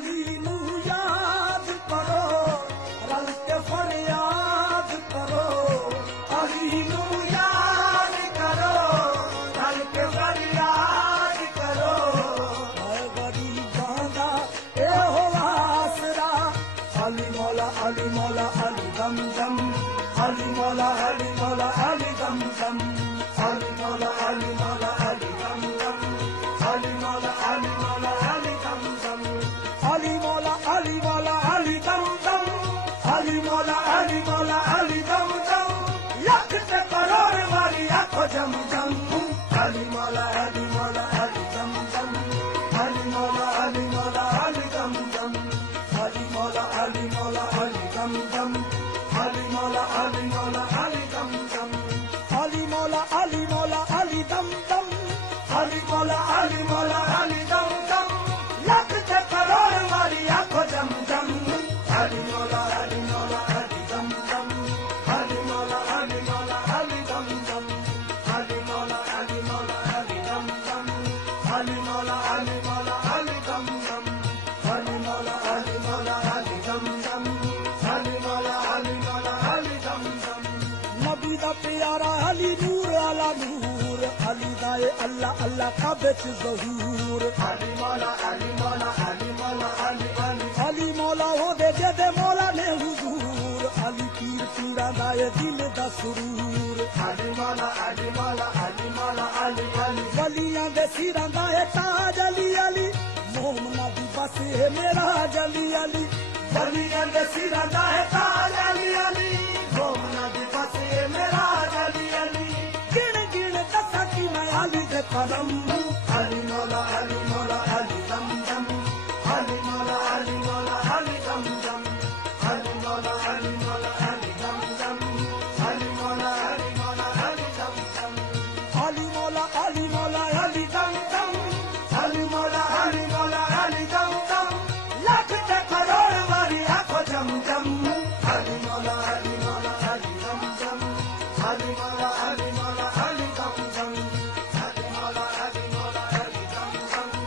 अली नू याद करो रल के फरियाद करो अली नू याद करो रल के फरियाद करो गरीबां दा ए हो आसरा अली मौला अली मौला अली दम दम अली मौला अली मौला अली दम दम अली मौला अली मौला अली दम दम अली मौला अली मौला अली दम दम अली मौला अली मौला अली दम दम अली मौला अली मौला अली दम दम लख ते करोड़ वाली आंखों जम जम अली मौला अली मौला अली दम दम अली मौला अली मौला अली दम दम अली मौला अली मौला अली दम दम अली मौला अली मौला अली दम दम अली मौला अली मौला अली दम दम अली मौला अली मौला अली दम दम लख ते करोड़ वाली आंखों जम जम अली मौला अली मौला अली दम दम अली मौला अली मौला अली दम दम अली मौला अली मौला अली दम दम अली मौला अली मौला अली दम दम अली मौला अली मौला अली दम दम अली मौला अली मौला अली दम दम नबी दा प्यारा अली नूर आला नूर अली दाए अल्लाह अल्लाह का बेच ज़हूर अली मौला अली मौला अली मौला अली अली अली मौला हो दे मौला ने हुजूर अली पीर पीरा दाए दिल दा सुरूर अली मौला अली मौला अली मौला अली अली वलियां दे सिरां दाए ताज अली अली मोमना दी बस है मेरा जली अली वलियां दे सिरां दाए ताज अली अली मोमना दी बस है मेरा जली अली गिन गिन दसा की मैं अली दे करम अली मौला अली मौला अली दम दम अली मौला अली मौला अली दम दम अली मौला अली मौला अली दम दम अली मौला अली मौला अली दम दम अली मौला अली मौला अली दम दम अली मौला अली मौला अली दम दम लख ते करोड़ वाली आंखों जम जम अली मौला अली मौला अली दम दम अली मौला अली मौला अली दम दम अली मौला अली मौला अली दम दम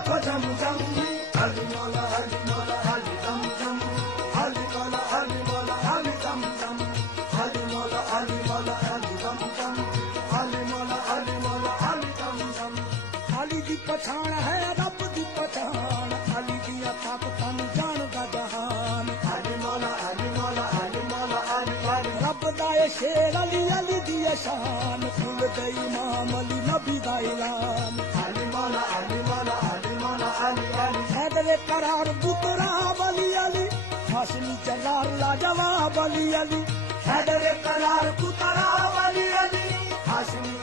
आखो जम जम अली मौला अली मौला अली दम दम अली मौला अली मौला अली दम दम अली मौला अली मौला अली दम दम अली मौला अली मौला अली दम दम अली दी पछाण है रब दी पछाण अली दिया ताकतां जानदा जहान अली मौला अली मौला अली मौला अली अली रब दा शेर अली अली दी शान फूल दे इमाम अली नबी दा ऐलान अली मौला अली मौला अली मौला अली अली हैदर करार बुकराम अली अली हाशमी जलाल लाजवाब अली अली हैदर करार बुकराम अली अली हाशमी